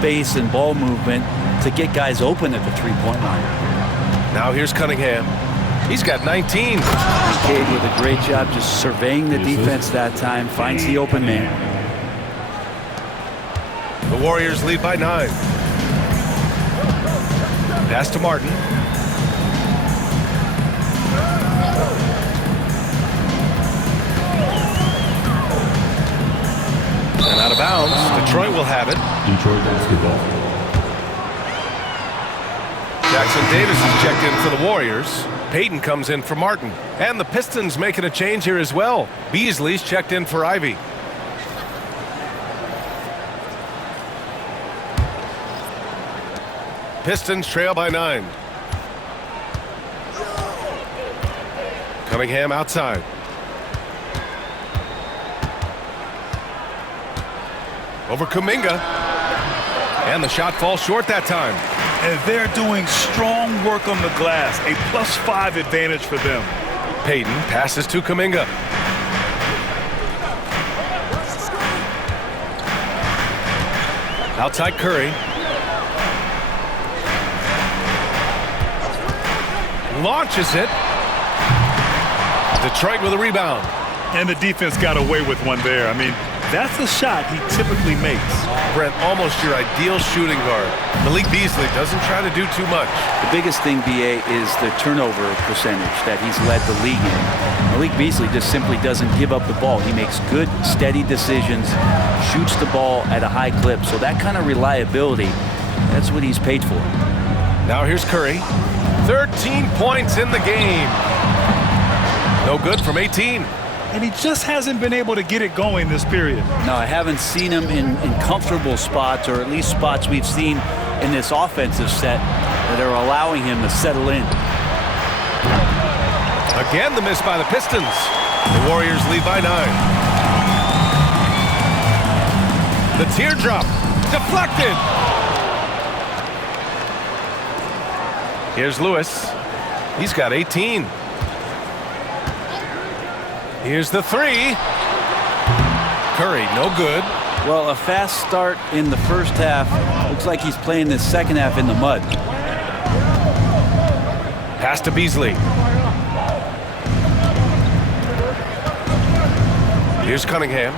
space and ball movement to get guys open at the three-point line. Now here's Cunningham. He's got 19. Cade with a great job just surveying the defense that time, finds the open man. The Warriors lead by 9. Pass to Martin. And out of bounds. Detroit will have it. Detroit basketball. Jackson Davis is checked in for the Warriors. Payton comes in for Martin. And the Pistons making a change here as well. Beasley's checked in for Ivy. Pistons trail by 9. Cunningham outside. Over Kuminga. And the shot falls short that time. And they're doing strong work on the glass. A +5 advantage for them. Payton passes to Kuminga. Outside Curry. Launches it. Detroit with a rebound. And the defense got away with one there. I mean, that's the shot he typically makes. Brent, almost your ideal shooting guard. Malik Beasley doesn't try to do too much. The biggest thing, BA, is the turnover percentage that he's led the league in. Malik Beasley just simply doesn't give up the ball. He makes good, steady decisions, shoots the ball at a high clip. So that kind of reliability, that's what he's paid for. Now here's Curry. 13 points in the game. No good from 18. And he just hasn't been able to get it going this period. No, I haven't seen him in comfortable spots, or at least spots we've seen in this offensive set that are allowing him to settle in. Again, the miss by the Pistons. The Warriors lead by 9. The teardrop deflected. Here's Lewis. He's got 18. Here's the 3. Curry, no good. Well, a fast start in the first half. Looks like he's playing the second half in the mud. Pass to Beasley. Here's Cunningham.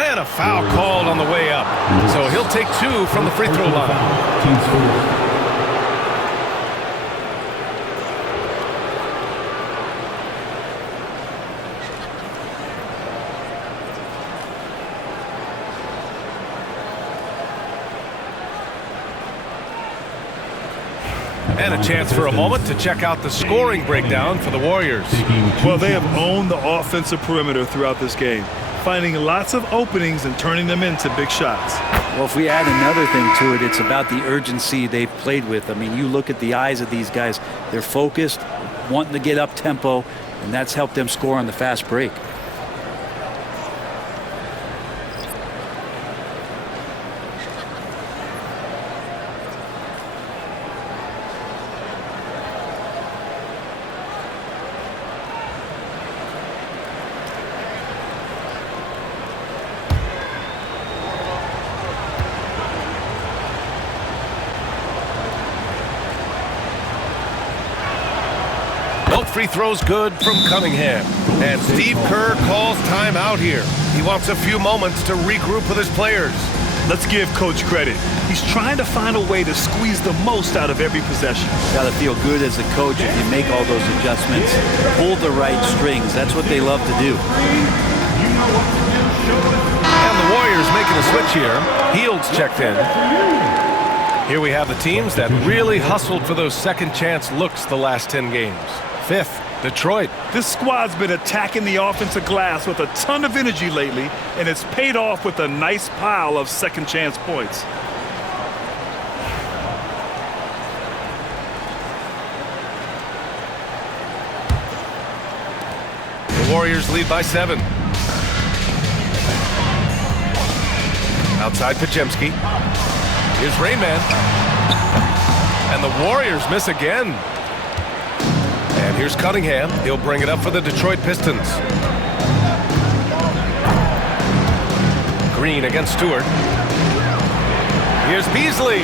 And a foul called on the way up. So he'll take 2 from the free throw line. Team score. And a chance for a moment to check out the scoring breakdown for the Warriors. Well, they have owned the offensive perimeter throughout this game, finding lots of openings and turning them into big shots. Well, if we add another thing to it, it's about the urgency they've played with. I mean, you look at the eyes of these guys. They're focused, wanting to get up tempo, and that's helped them score on the fast break. Free throws good from Cunningham. And Steve Kerr calls timeout here. He wants a few moments to regroup with his players. Let's give Coach credit. He's trying to find a way to squeeze the most out of every possession. Got to feel good as a coach if you make all those adjustments. Pull the right strings. That's what they love to do. And the Warriors making a switch here. Heald's checked in. Here we have the teams that really hustled for those second chance looks the last 10 games. 5th, Detroit. This squad's been attacking the offensive glass with a ton of energy lately, and it's paid off with a nice pile of second chance points. The Warriors lead by 7. Outside Podziemski. Here's Rayman. And the Warriors miss again. Here's Cunningham. He'll bring it up for the Detroit Pistons. Green against Stewart. Here's Beasley.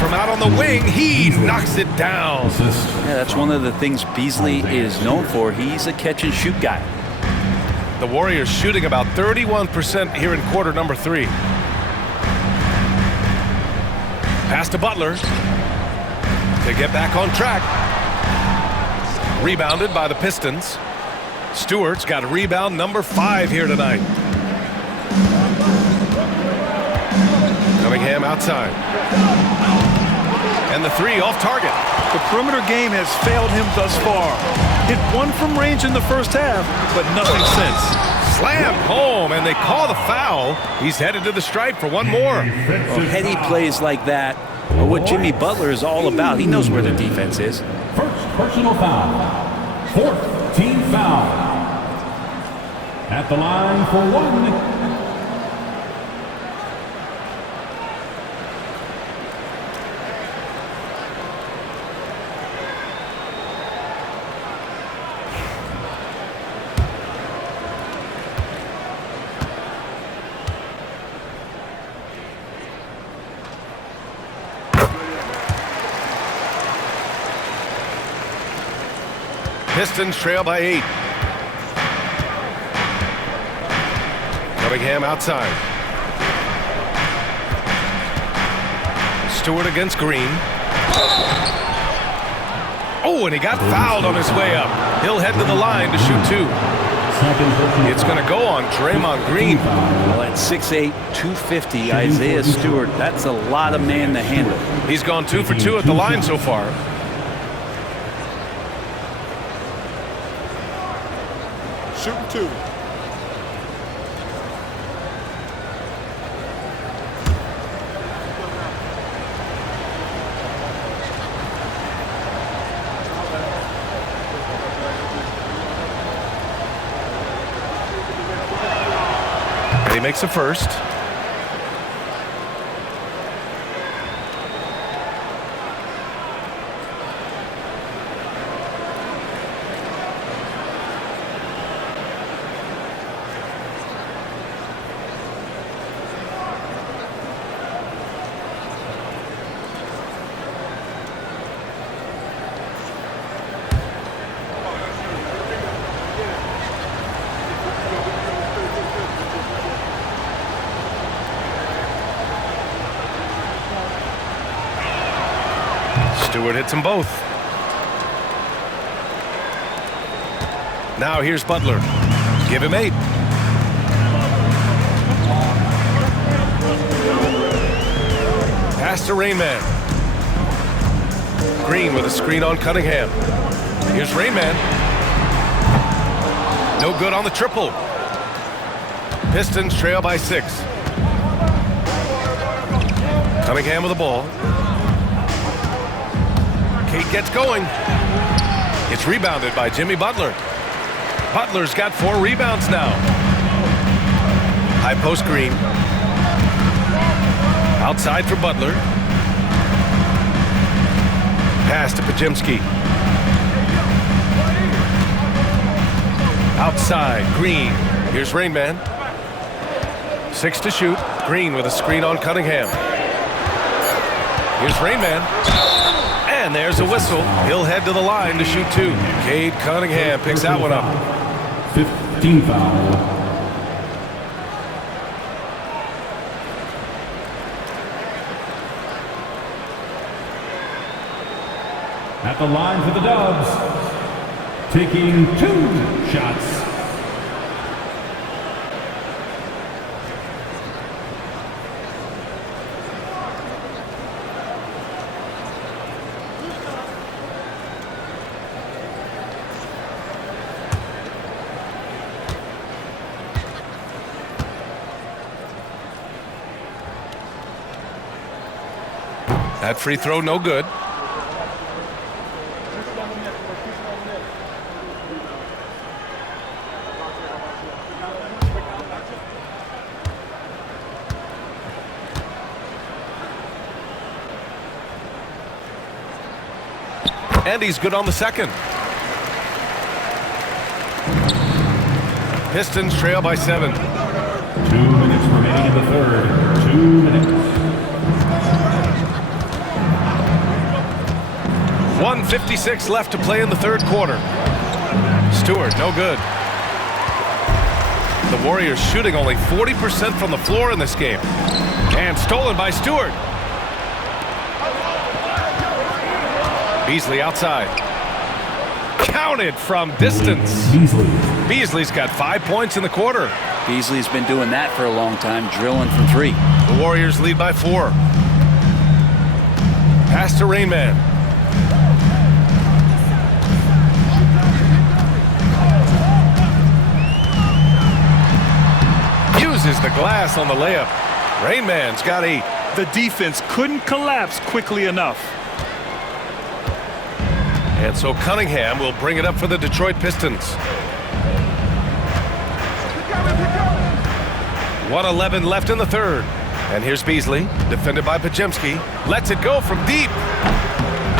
From out on the wing, he knocks it down. Yeah, that's one of the things Beasley is known for. He's a catch-and-shoot guy. The Warriors shooting about 31% here in quarter number 3. Pass to Butler. They get back on track. Rebounded by the Pistons. Stewart's got rebound number 5 here tonight. Cunningham outside. And the 3 off target. The perimeter game has failed him thus far. Hit 1 from range in the first half, but nothing since. Slammed home, and they call the foul. He's headed to the stripe for one more. Well, heady plays like that are what Jimmy Butler is all about. He knows where the defense is. First personal foul. 4th team foul. At the line for 1. Pistons trail by 8. Cunningham outside. Stewart against Green. Oh, and he got fouled on his way up. He'll head to the line to shoot 2. It's going to go on Draymond Green. Well, at 6'8", 250, Isaiah Stewart, that's a lot of man to handle. He's gone 2 for 2 at the line so far. Shooting 2. He makes a first. Stewart hits them both. Now here's Butler. Give him 8. Pass to Rainman. Green with a screen on Cunningham. Here's Rainman. No good on the triple. Pistons trail by 6. Cunningham with the ball. Kate gets going. It's rebounded by Jimmy Butler. Butler's got 4 rebounds now. High post Green. Outside for Butler. Pass to Pajemski. Outside, Green. Here's Rainman. 6 to shoot. Green with a screen on Cunningham. Here's Rainman. And there's a whistle. He'll head to the line to shoot 2. Cade Cunningham picks that one up. 15 foul. At the line for the Dubs, taking 2 shots. That free throw no good. And he's good on the second. Pistons trail by 7. 2 minutes remaining in the third. 2 minutes. 1:56 left to play in the third quarter. Stewart, no good. The Warriors shooting only 40% from the floor in this game. And stolen by Stewart. Beasley outside. Counted from distance. Beasley's got 5 points in the quarter. Beasley's been doing that for a long time, drilling from 3. The Warriors lead by 4. Pass to Rain Man. Uses the glass on the layup. Rain Man's got 8. The defense couldn't collapse quickly enough. And so Cunningham will bring it up for the Detroit Pistons. 1:11 left in the third. And here's Beasley, defended by Pajemski. Lets it go from deep.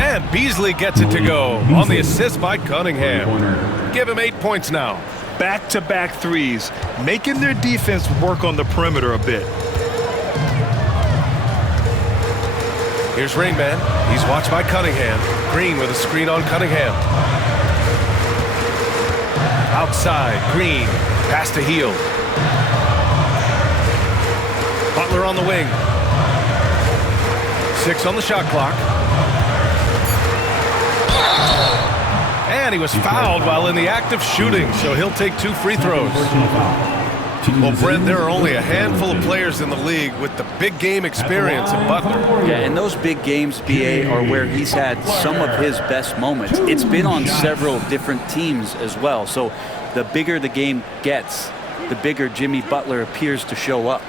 And Beasley gets it to go on the assist by Cunningham. Give him 8 points now. Back-to-back threes, making their defense work on the perimeter a bit. Here's Rain Man. He's watched by Cunningham. Green with a screen on Cunningham. Outside, Green. Pass to Hield. Butler on the wing. 6 on the shot clock. And he was fouled while in the act of shooting, so he'll take 2 free throws. Well, Brent, there are only a handful of players in the league with the big game experience of Butler. Yeah, and those big games, BA, are where he's had some of his best moments. It's been on several different teams as well. So the bigger the game gets, the bigger Jimmy Butler appears to show up.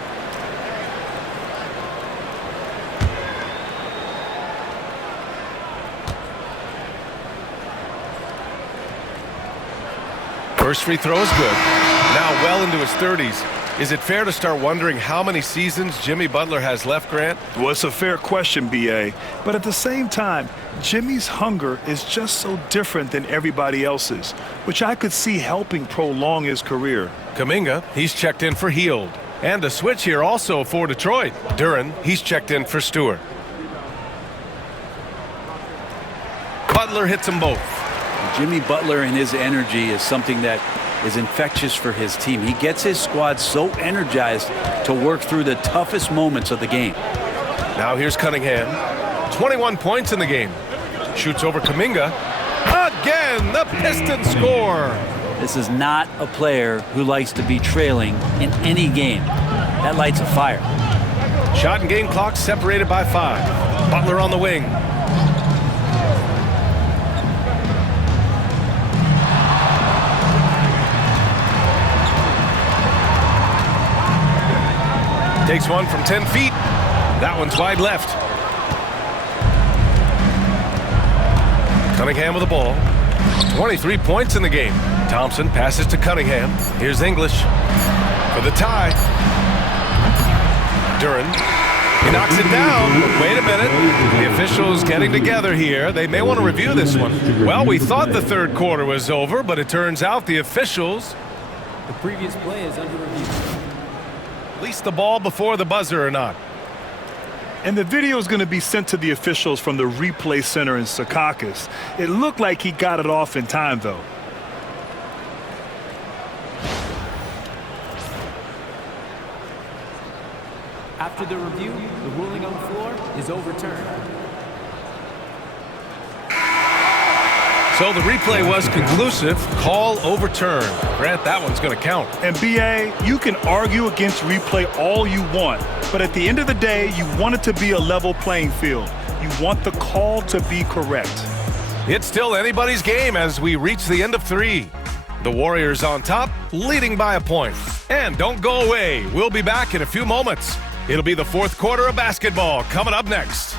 First free throw is good. Now well into his 30s. Is it fair to start wondering how many seasons Jimmy Butler has left, Grant? Well, it's a fair question, B.A. But at the same time, Jimmy's hunger is just so different than everybody else's, which I could see helping prolong his career. Kuminga, he's checked in for Hield. And a switch here also for Detroit. Duren, he's checked in for Stewart. Butler hits them both. Jimmy Butler and his energy is something that is infectious for his team. He gets his squad so energized to work through the toughest moments of the game. Now here's Cunningham. 21 points in the game. Shoots over Kuminga. Again, the Pistons score. This is not a player who likes to be trailing in any game. That lights a fire. Shot and game clock separated by 5. Butler on the wing. Takes one from 10 feet. That one's wide left. Cunningham with the ball. 23 points in the game. Thompson passes to Cunningham. Here's English for the tie. Duren. He knocks it down. Wait a minute. The officials getting together here. They may want to review this one. Well, we thought the third quarter was over, but it turns out the officials... The previous play is under review. Release the ball before the buzzer or not. And the video is going to be sent to the officials from the replay center in Secaucus. It looked like he got it off in time, though. After the review, the ruling on the floor is overturned. So the replay was conclusive. Call overturned. Grant, that one's going to count. And B.A., you can argue against replay all you want, but at the end of the day, you want it to be a level playing field. You want the call to be correct. It's still anybody's game as we reach the end of 3. The Warriors on top, leading by a point. And don't go away. We'll be back in a few moments. It'll be the fourth quarter of basketball coming up next.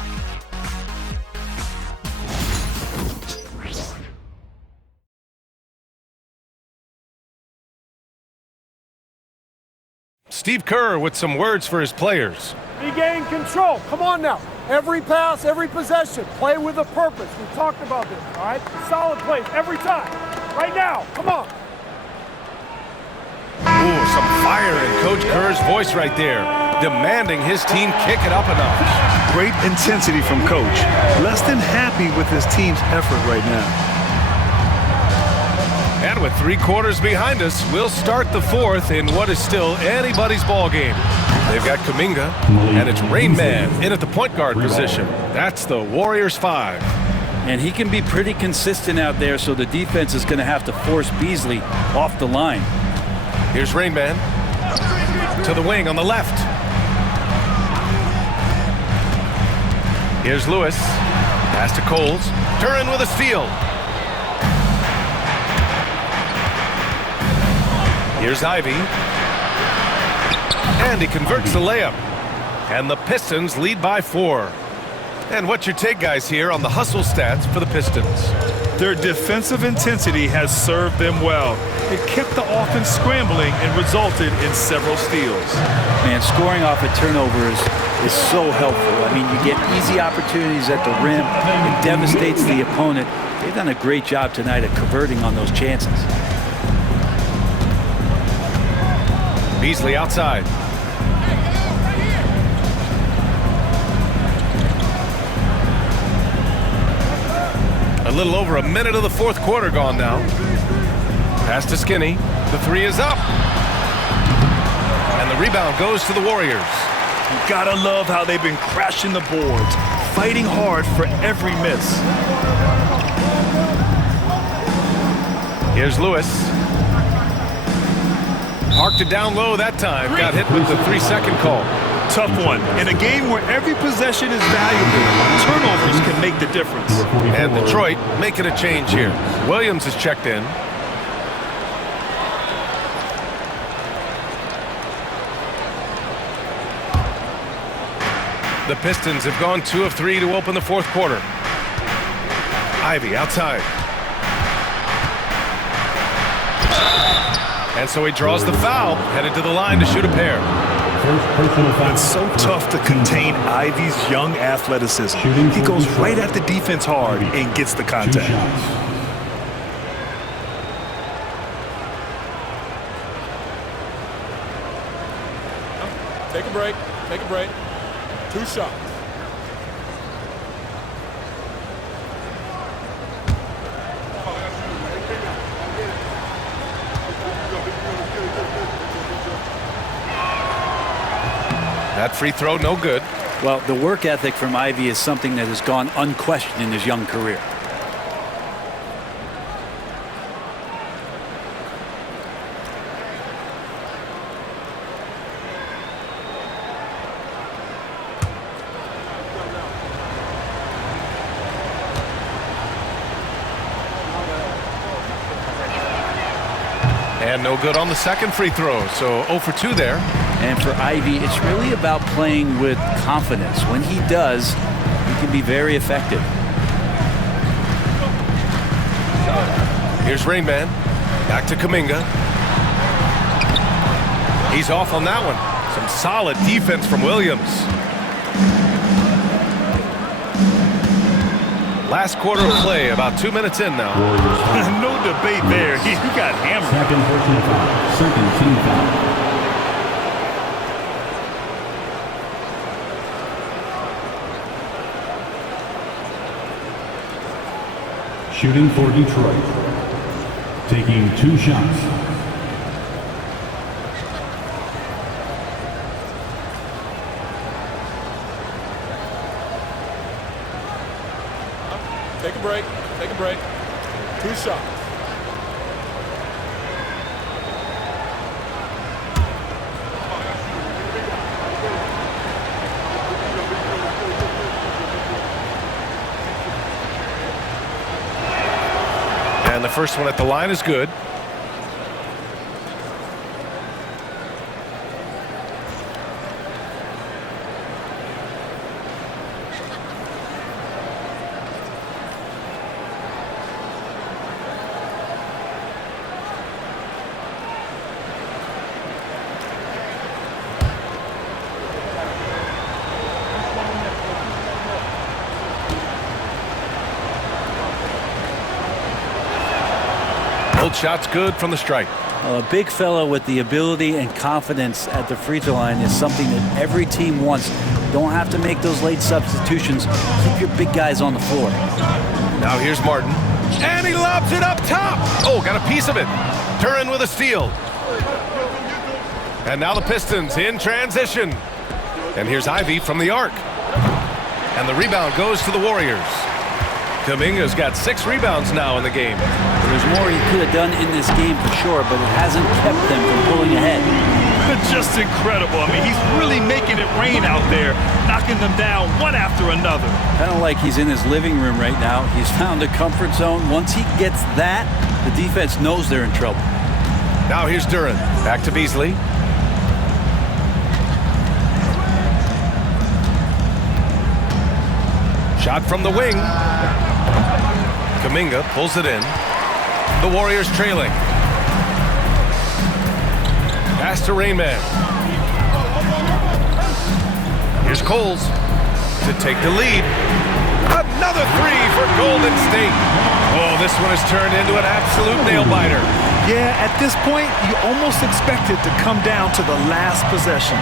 Steve Kerr with some words for his players. Regain control. Come on now. Every pass, every possession. Play with a purpose. We talked about this, all right? Solid plays every time. Right now. Come on. some fire in Coach Kerr's voice right there, demanding his team kick it up a notch. Great intensity from Coach. Less than happy with his team's effort right now. And with 3 quarters behind us, we'll start the 4th in what is still anybody's ball game. They've got Kuminga, and it's Rain Man in at the point guard position. That's the Warriors 5. And he can be pretty consistent out there, so the defense is going to have to force Beasley off the line. Here's Rain Man to the wing on the left. Here's Lewis. Pass to Coles. Turin with a steal. Here's Ivy. And he converts the layup. And the Pistons lead by 4. And what's your take, guys, here on the hustle stats for the Pistons? Their defensive intensity has served them well. It kept the offense scrambling and resulted in several steals. Man, scoring off of turnovers is so helpful. I mean, you get easy opportunities at the rim. It devastates the opponent. They've done a great job tonight at converting on those chances. Beasley outside. A little over a minute of the 4th quarter gone now. Pass to Skinny. The 3 is up. And the rebound goes to the Warriors. You gotta love how they've been crashing the boards, fighting hard for every miss. Here's Lewis. Parked it down low that time. Got hit with the 3-second call. Tough one. In a game where every possession is valuable, turnovers can make the difference. And Detroit making a change here. Williams is checked in. The Pistons have gone 2 of 3 to open the 4th quarter. Ivy outside. And so he draws the foul, headed to the line to shoot a pair. It's so tough to contain Ivy's young athleticism. He goes right at the defense hard and gets the contact. Take a break. Take a break. 2 shots. That free throw, no good. Well, the work ethic from Ivy is something that has gone unquestioned in his young career. And no good on the second free throw, so 0 for 2 there. And for Ivy, it's really about playing with confidence. When he does, he can be very effective. Here's Rain Man. Back to Kuminga. He's off on that one. Some solid defense from Williams. Last quarter of play, about 2 minutes in now. No debate there. He got hammered. Second personal foul. Second team foul. Shooting for Detroit. Taking 2 shots. Take a break. Take a break. 2 shots. And the first one at the line is good. Both shots good from the strike. A big fellow with the ability and confidence at the free throw line is something that every team wants. Don't have to make those late substitutions. Keep your big guys on the floor. Now here's Martin. And he lobs it up top. Oh, got a piece of it. Duren with a steal. And now the Pistons in transition. And here's Ivy from the arc. And the rebound goes to the Warriors. Kuminga's got 6 rebounds now in the game. There's more he could have done in this game for sure, but it hasn't kept them from pulling ahead. Just incredible. I mean, he's really making it rain out there, knocking them down one after another. Kind of like he's in his living room right now. He's found a comfort zone. Once he gets that, the defense knows they're in trouble. Now here's Duren. Back to Beasley. Shot from the wing. Kuminga pulls it in. The Warriors trailing. Pass to Rain Man. Here's Coles to take the lead. Another 3 for Golden State. Oh, this one has turned into an absolute nail-biter. Yeah, at this point, you almost expect it to come down to the last possession.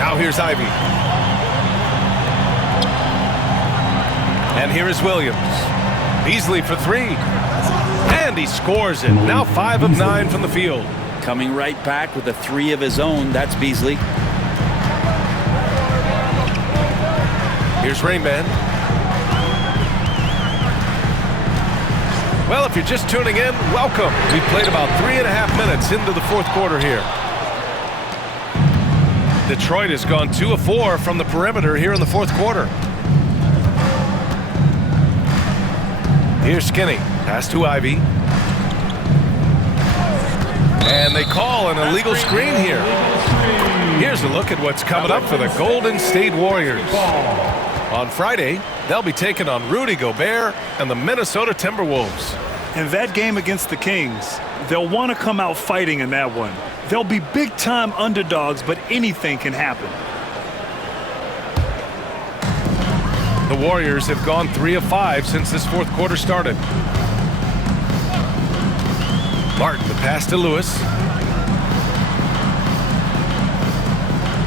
Now here's Ivy. And here is Williams. Beasley for 3. And he scores it. Now 5 of 9 from the field. Coming right back with a 3 of his own. That's Beasley. Here's Rain Man. Well, if you're just tuning in, welcome. We've played about 3.5 minutes into the fourth quarter here. Detroit has gone 2 of 4 from the perimeter here in the fourth quarter. Here's Skinny. Pass to Ivy. And they call an illegal screen here. Here's a look at what's coming up for the Golden State Warriors. On Friday, they'll be taking on Rudy Gobert and the Minnesota Timberwolves. In that game against the Kings, they'll want to come out fighting in that one. They'll be big-time underdogs, but anything can happen. The Warriors have gone 3 of 5 since this fourth quarter started. Martin, the pass to Lewis.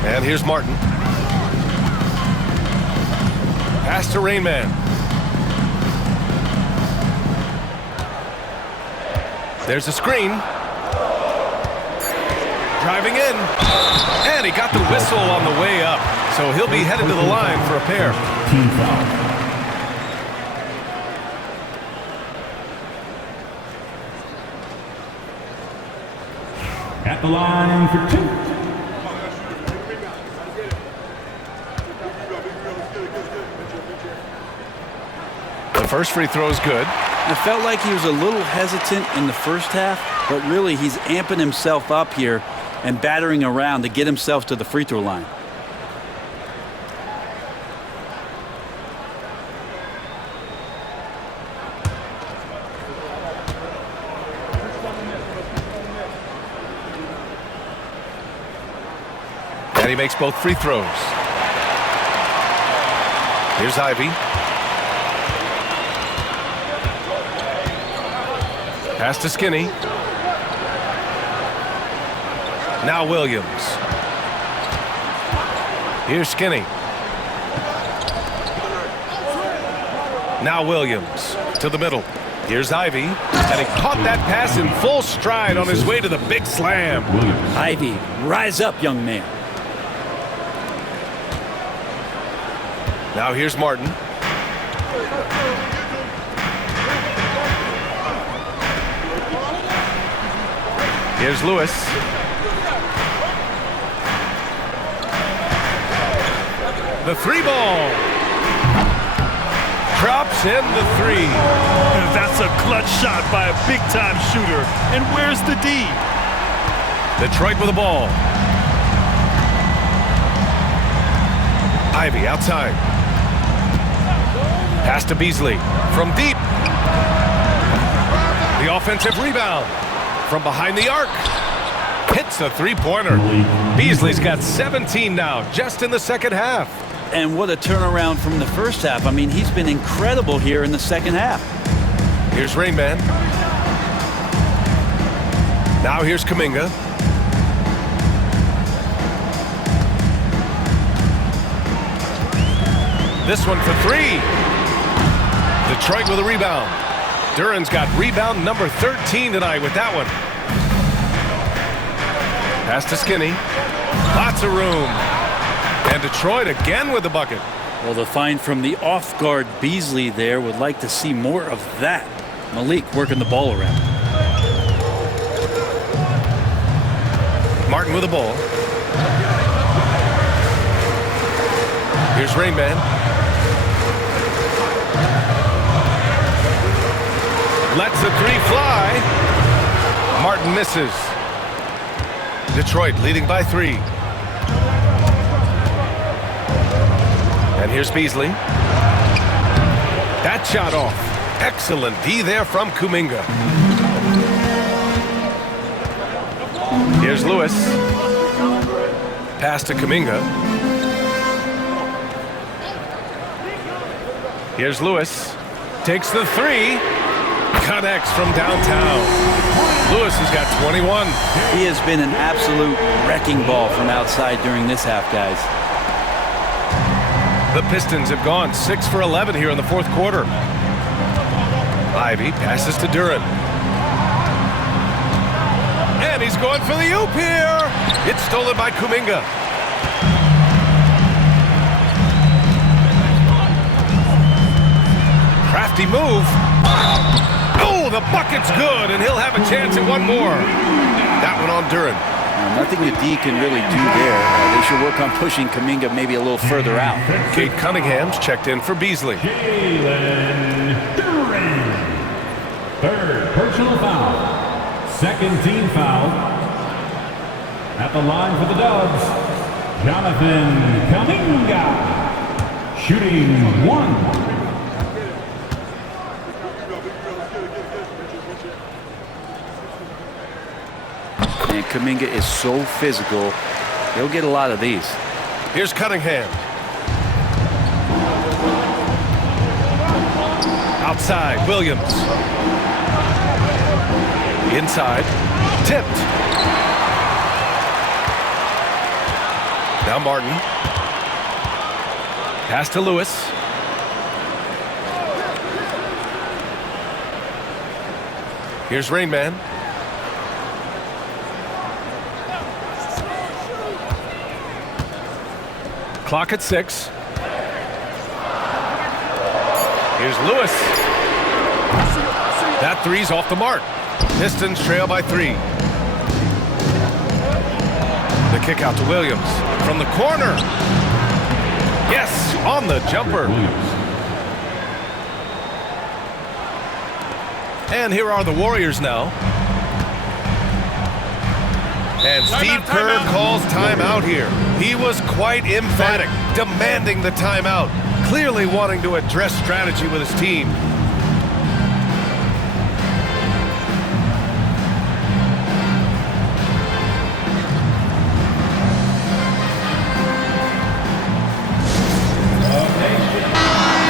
And here's Martin. Pass to Rain Man. There's a screen. Driving in. And he got the whistle on the way up. So he'll be headed to the line for a pair. Team foul. At the line for 2. The first free throw is good. I felt like he was a little hesitant in the first half, but really he's amping himself up here and battering around to get himself to the free throw line. And he makes both free throws. Here's Ivy. Pass to Skinny. Now Williams. Here's Skinny. Now Williams to the middle. Here's Ivy. And he caught that pass in full stride on his way to the big slam. Ivy, rise up, young man. Now here's Martin. Here's Lewis. The 3-ball. Drops in the 3. That's a clutch shot by a big-time shooter. And where's the D? Detroit with the ball. Ivy outside. Pass to Beasley from deep. The offensive rebound from behind the arc. Hits a 3-pointer. Beasley's got 17 now just in the second half. And what a turnaround from the first half. I mean, he's been incredible here in the second half. Here's Rain Man. Now here's Kuminga. This one for three. Detroit with a rebound. Duran's got rebound number 13 tonight with that one. Pass to Skinny. Lots of room. And Detroit again with the bucket. Well, the find from the off-guard Beasley there, would like to see more of that. Malik working the ball around. Martin with the ball. Here's Rain Man. Lets the three fly. Martin misses. Detroit leading by 3. And here's Beasley. That shot off. Excellent D there from Kuminga. Here's Lewis. Pass to Kuminga. Here's Lewis. Takes the 3. Connects from downtown. Lewis has got 21. He has been an absolute wrecking ball from outside during this half, guys. The Pistons have gone 6 for 11 here in the fourth quarter. Ivy passes to Duran. And he's going for the oop here. It's stolen by Kuminga. Crafty move. Oh, the bucket's good, and he'll have a chance at one more. That one on Duran. Nothing the D can really do there. They should work on pushing Kuminga maybe a little further out. Kate Cunningham's checked in for Beasley. Jalen Duran. Third personal foul. Second team foul. At the line for the Dubs, Jonathan Kuminga. Shooting 1. And Kuminga is so physical, he'll get a lot of these. Here's Cunningham. Outside, Williams. Inside, tipped. Now Martin. Pass to Lewis. Here's Rain Man. Clock at 6. Here's Lewis. That three's off the mark. Pistons trail by 3. The kick out to Williams. From the corner. Yes, on the jumper. And here are the Warriors now. And Steve Kerr calls timeout here. He was quite emphatic, demanding the timeout, clearly wanting to address strategy with his team.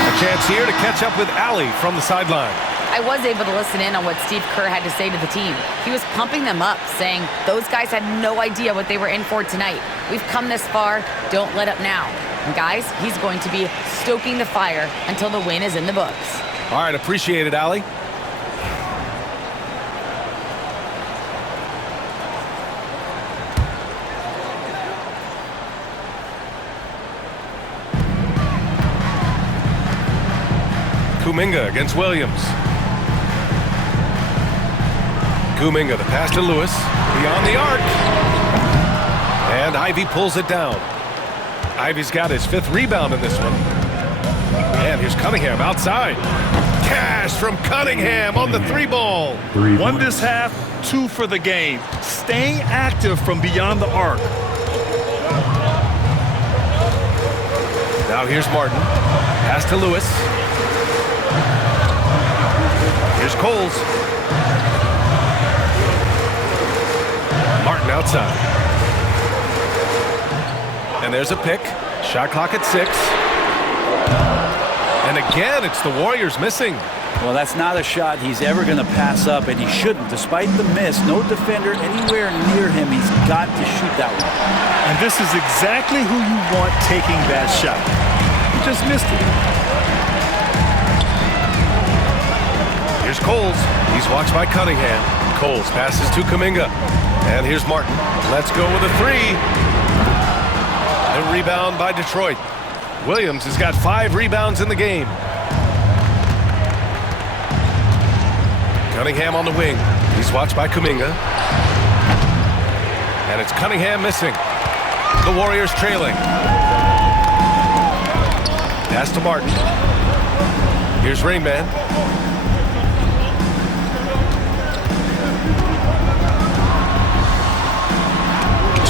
A chance here to catch up with Allie from the sideline. I was able to listen in on what Steve Kerr had to say to the team. He was pumping them up, saying those guys had no idea what they were in for tonight. We've come this far, don't let up now. And guys, he's going to be stoking the fire until the win is in the books. All right, appreciate it, Allie. Kuminga against Williams. Kuminga, the pass to Lewis, beyond the arc. And Ivy pulls it down. Ivy's got his 5th rebound in this one. And here's Cunningham outside. Cash from Cunningham on the 3-ball. 1 this half, 2 for the game. Staying active from beyond the arc. Now here's Martin. Pass to Lewis. Here's Coles. Martin outside. And there's a pick. Shot clock at 6. And again, it's the Warriors missing. Well, that's not a shot he's ever going to pass up, and he shouldn't. Despite the miss, no defender anywhere near him. He's got to shoot that one. And this is exactly who you want taking that shot. He just missed it. Here's Coles. He's watched by Cunningham. Coles passes to Kuminga. And here's Martin. Let's go with a three. The rebound by Detroit. Williams has got 5 rebounds in the game. Cunningham on the wing. He's watched by Kuminga. And it's Cunningham missing. The Warriors trailing. Pass to Martin. Here's Rainman.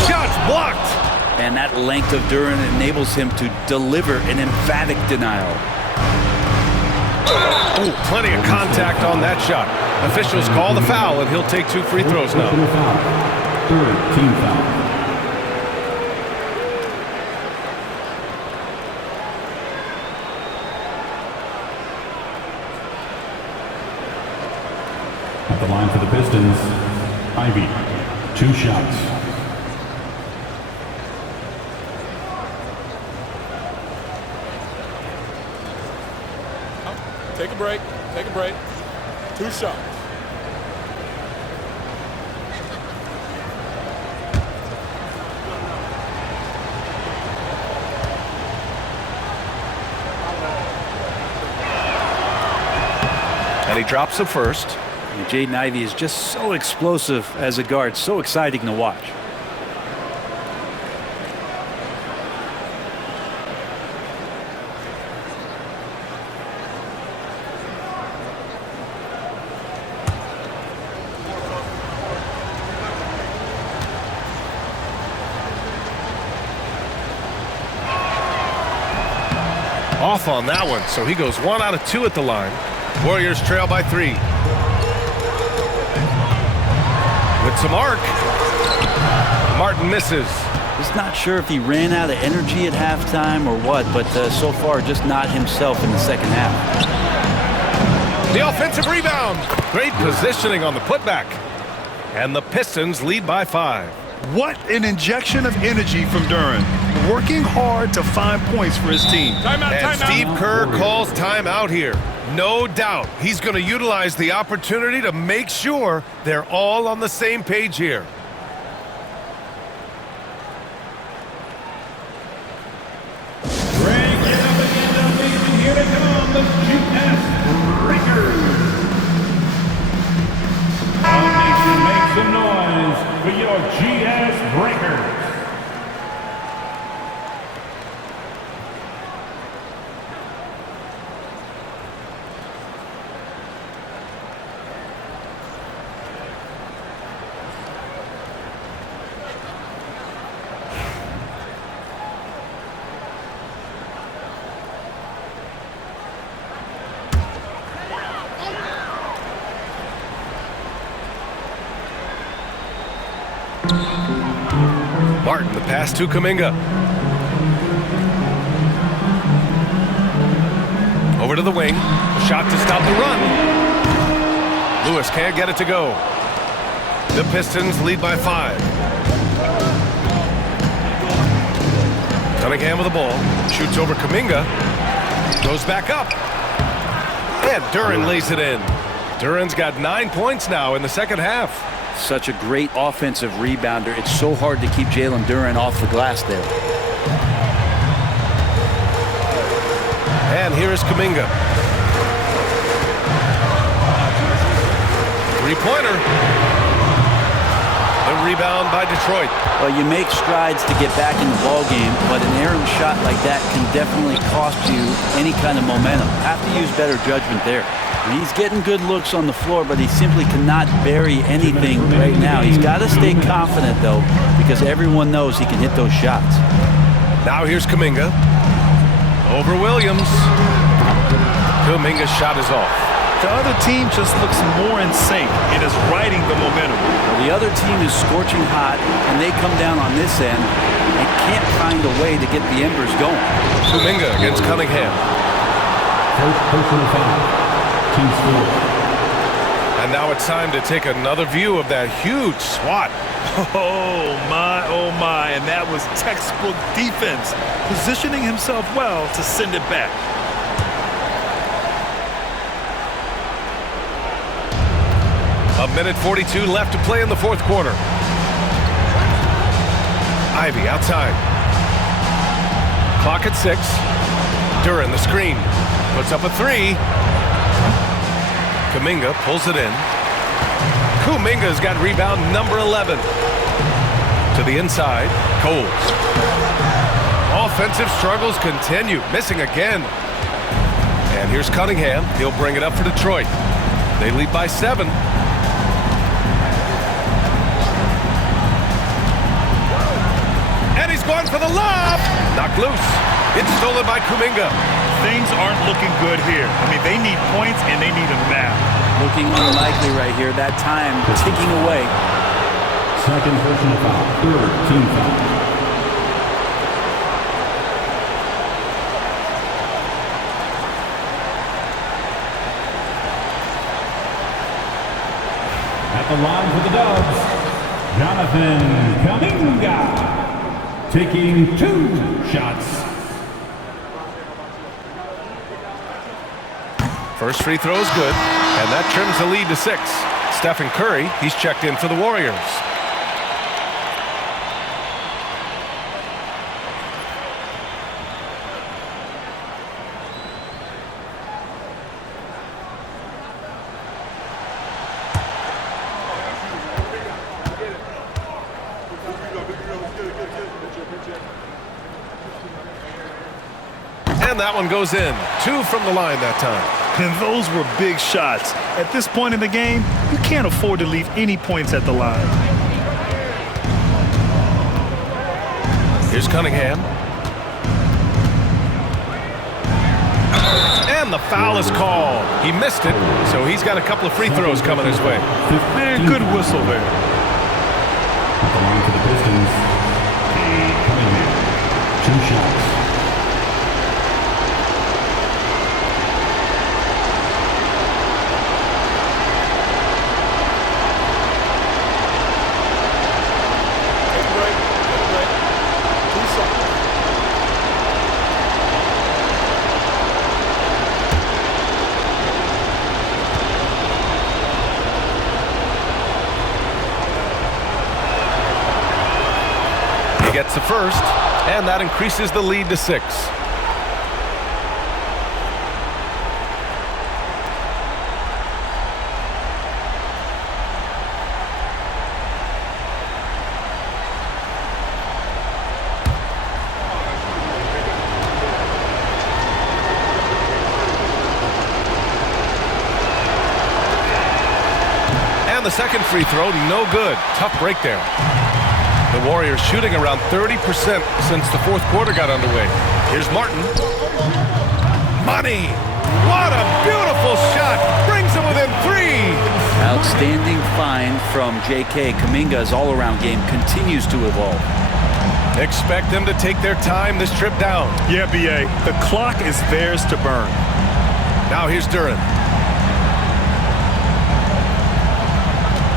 Shots blocked. And that length of Duren enables him to deliver an emphatic denial. Ooh, plenty of contact on that shot. Officials call the foul, and he'll take 2 free throws now. Third team foul. At the line for the Pistons, Ivy, 2 shots. Take a break. Take a break. 2 shots. And he drops the first. And Jaden Ivey is just so explosive as a guard, so exciting to watch. Off on that one, so he goes 1 out of 2 at the line. Warriors trail by 3. With some arc. Martin misses. Just not sure if he ran out of energy at halftime or what, but so far just not himself in the second half. The offensive rebound. Great positioning on the putback. And the Pistons lead by 5. What an injection of energy from Duren. Working hard to find points for his team. And Steve Kerr calls timeout here. No doubt he's going to utilize the opportunity to make sure they're all on the same page here. Bring it up again, and here they come, the GS Breakers. All nation make some noise for your GS Breakers. Martin, the pass to Kuminga. Over to the wing. Shot to stop the run. Lewis can't get it to go. The Pistons lead by 5. Cunningham with the ball. Shoots over Kuminga. Goes back up. And Duren lays it in. Duren's got 9 points now in the second half. Such a great offensive rebounder. It's so hard to keep Jalen Duren off the glass there. And here is Kuminga. 3-pointer. The rebound by Detroit. Well, you make strides to get back in the ball game, but an errant shot like that can definitely cost you any kind of momentum. Have to use better judgment there. And he's getting good looks on the floor, but he simply cannot bury anything right now. He's got to stay confident, though, because everyone knows he can hit those shots. Now here's Kuminga. Over Williams. Kuminga's shot is off. The other team just looks more in sync and is riding the momentum. Well, the other team is scorching hot, and they come down on this end and can't find a way to get the embers going. Kuminga against Cunningham. First personal foul. Team score. And now it's time to take another view of that huge swat. Oh my, and that was textbook defense, positioning himself well to send it back. A minute 42 left to play in the fourth quarter. Ivy outside. Clock at 6. Duran the screen. Puts up a 3. Kuminga pulls it in. Kuminga's got rebound number 11. To the inside, Coles. Offensive struggles continue, missing again. And here's Cunningham. He'll bring it up for Detroit. They lead by 7. And he's going for the lob. Knocked loose. It's stolen by Kuminga. Things aren't looking good here. I mean, they need points, and they need them now. Looking unlikely right here. That time ticking away. Second personal foul. Third team foul. At the line for the Dubs, Jonathan Kuminga, taking 2 shots. First free throw is good, and that trims the lead to 6. Stephen Curry, he's checked in for the Warriors. And that one goes in. 2 from the line that time. And those were big shots. At this point in the game, you can't afford to leave any points at the line. Here's Cunningham. And the foul is called. He missed it, so he's got a couple of free throws coming his way. Man, good whistle there. At the line for the Pistons, Cunningham, 2 shots. Gets the first, and that increases the lead to 6. And the second free throw, no good. Tough break there. The Warriors shooting around 30% since the fourth quarter got underway. Here's Martin. Money! What a beautiful shot! Brings him within 3! Outstanding find from J.K. Kuminga's all-around game continues to evolve. Expect them to take their time this trip down. Yeah, B.A., the clock is theirs to burn. Now here's Duran.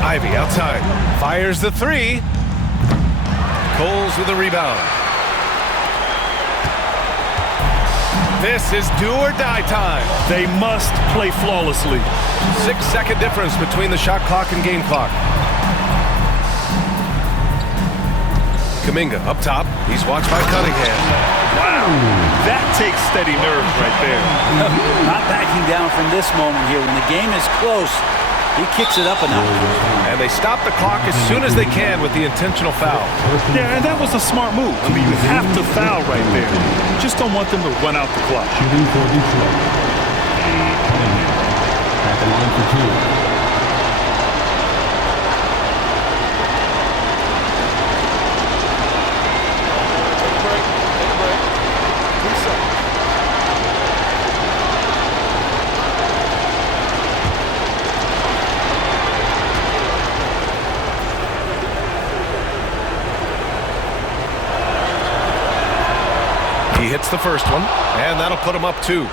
Ivy outside. Fires the 3. Coles with a rebound. This is do or die time. They must play flawlessly. 6-second difference between the shot clock and game clock. Kuminga up top. He's watched by Cunningham. Wow, that takes steady nerves right there. Not backing down from this moment here. When the game is close, he kicks it up a notch. And they stop the clock as soon as they can with the intentional foul. Yeah, and that was a smart move. I mean, you have to foul right there. You just don't want them to run out the clock. Shooting for Detroit, Cunningham, at the line for 2. He hits the first one, and that'll put him up 2.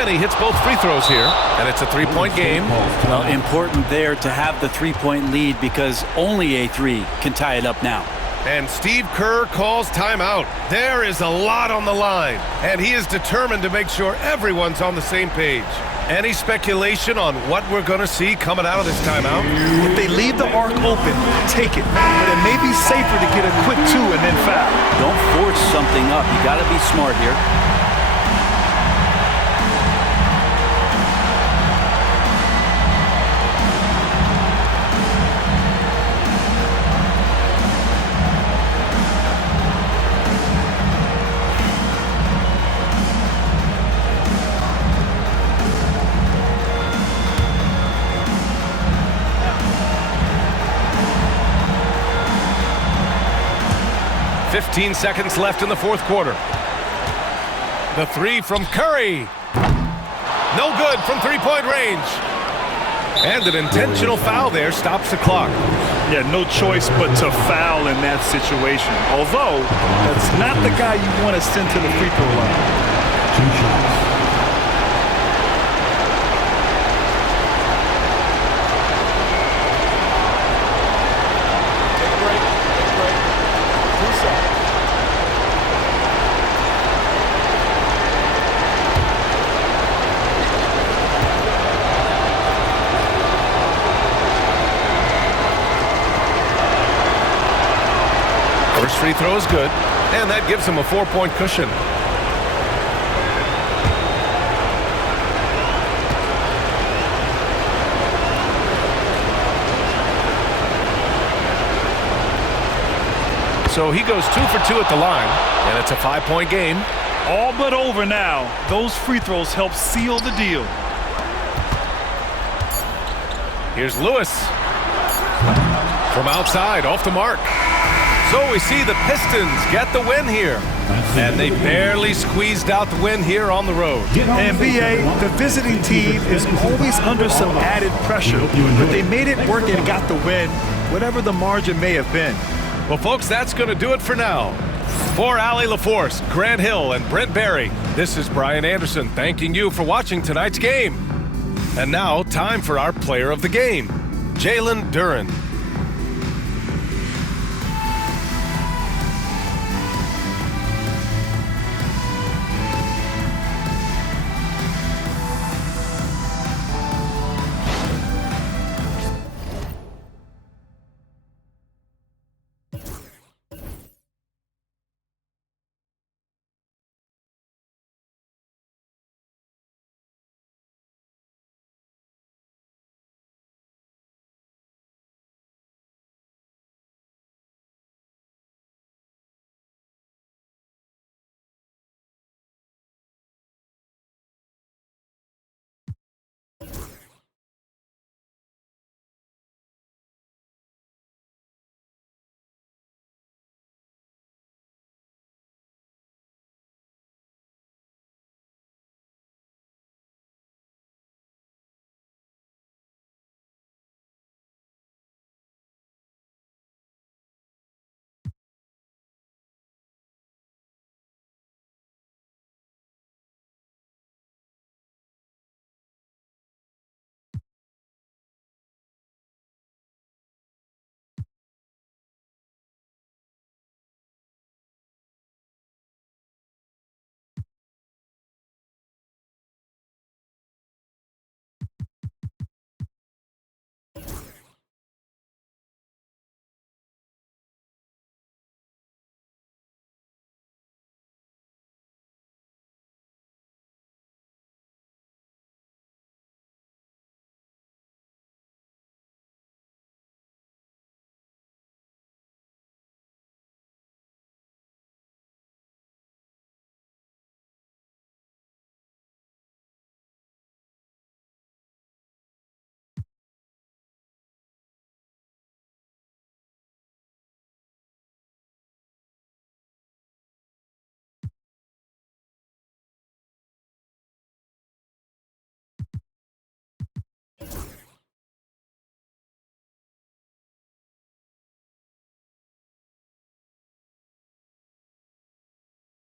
And he hits both free throws here, and it's a three-point game. Well, important there to have the three-point lead because only a three can tie it up now. And Steve Kerr calls timeout. There is a lot on the line, and he is determined to make sure everyone's on the same page. Any speculation on what we're going to see coming out of this timeout? If they leave the arc open, take it. But it may be safer to get a quick two and then foul. Don't force something up. You got to be smart here. Fifteen seconds left in the fourth quarter. The three from Curry. No good from three-point range. And an intentional foul there stops the clock. Yeah, no choice but to foul in that situation. Although, that's not the guy you want to send to the free throw line. 2 shots. First free throw is good, and that gives him a 4-point cushion. So he goes 2 for 2 at the line, and it's a 5-point game. All but over now. Those free throws help seal the deal. Here's Lewis. From outside, off the mark. So we see the Pistons get the win here. And they barely squeezed out the win here on the road. And BA, the visiting team is always under some added pressure, but they made it work and got the win, whatever the margin may have been. Well, folks, that's going to do it for now. For Allie LaForce, Grant Hill, and Brent Barry, this is Brian Anderson thanking you for watching tonight's game. And now, time for our player of the game, Jalen Duren.